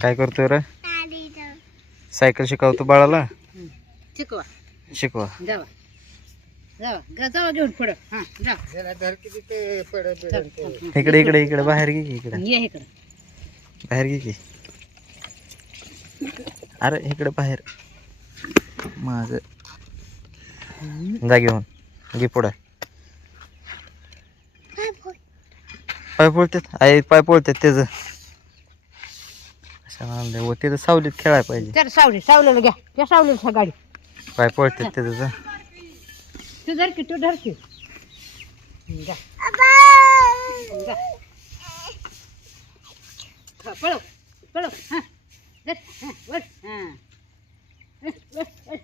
काय करतोय रे? सायकल शिकवतो बाळाला. शिकवा शिकवा. जावा जावा जावा घेऊन पुढं. हां जा इकडे इकडे इकडे बाहेर घे की, इकडे ये इकडं. बाहेर घे की. अरे इकडे बाहेर माग जा घेऊन घे पुढे. पाय पोळतात आई, पाय पोळतात त्याचं. व तिथं सावलीत खेळायला पाहिजे. तर सावलेलं घ्या, त्या सावलेलं गाडी. पाय पोळतात त्याचं. तू धर की, तू धर की. जा जा. हा, पळव पळव. हां धर. हां वर. हां वर वर वर.